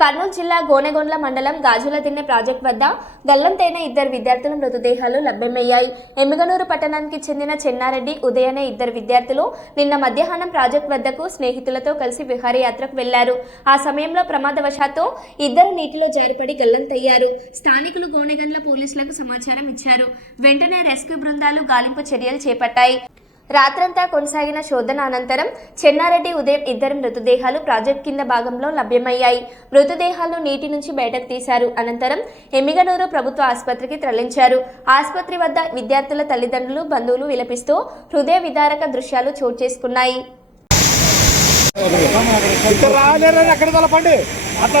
కర్నూలు జిల్లా గోనెగొండ్ల మండలం గాజుల తిన్నె ప్రాజెక్ట్ వద్ద గల్లంతైన ఇద్దరు విద్యార్థుల మృతదేహాలు లభ్యమయ్యాయి. ఎమ్మిగనూరు పట్టణానికి చెందిన చెన్నారెడ్డి ఉదయనే ఇద్దరు విద్యార్థులు నిన్న మధ్యాహ్నం ప్రాజెక్ట్ వద్దకు స్నేహితులతో కలిసి విహారయాత్రకు వెళ్ళారు. ఆ సమయంలో ప్రమాదవశాత్తు ఇద్దరు నీటిలో జారిపడి గల్లంతయ్యారు. స్థానికులు గోనెగండ్ల పోలీసులకు సమాచారం ఇచ్చారు. వెంటనే రెస్క్యూ బృందాలు గాలింపు చర్యలు చేపట్టాయి. రాత్రంతా కొనసాగిన శోధన అనంతరం చెన్నారెడ్డి ఉదయం ఇద్దరు మృతదేహాలు ప్రాజెక్ట్ కింద భాగంలో లభ్యమయ్యాయి. మృతదేహాలు నీటి నుంచి బయటకు తీశారు. అనంతరం ఎమ్మిగనూరు ప్రభుత్వ ఆసుపత్రికి తరలించారు. ఆసుపత్రి వద్ద విద్యార్థుల తల్లిదండ్రులు బంధువులు విలపిస్తూ హృదయ విదారక దృశ్యాలు చోటు చేసుకున్నాయి. తలపండి? అట్లా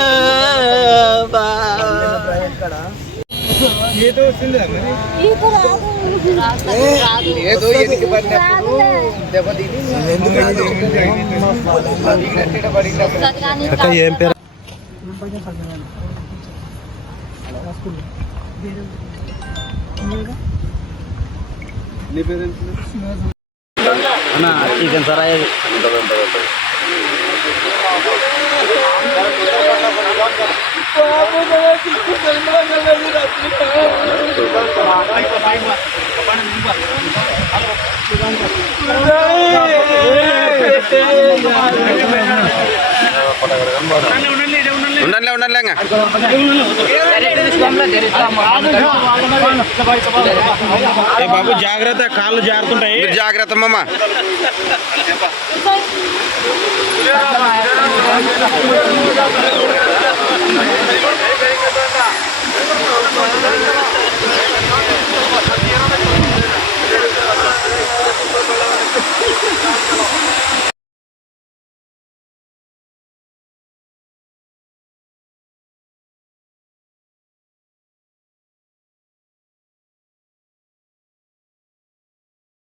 ఏదో వచ్చింది ఏదో ఎనికి పడినప్పుడు దెబ్బతిని ఏం పేరు? చికెన్ సరాయి ఉండండి ఉండండి లేంగా ఏ బాబు జాగ్రత్త కాళ్ళు జారుతుంటాయి మీరు జాగ్రత్త మామ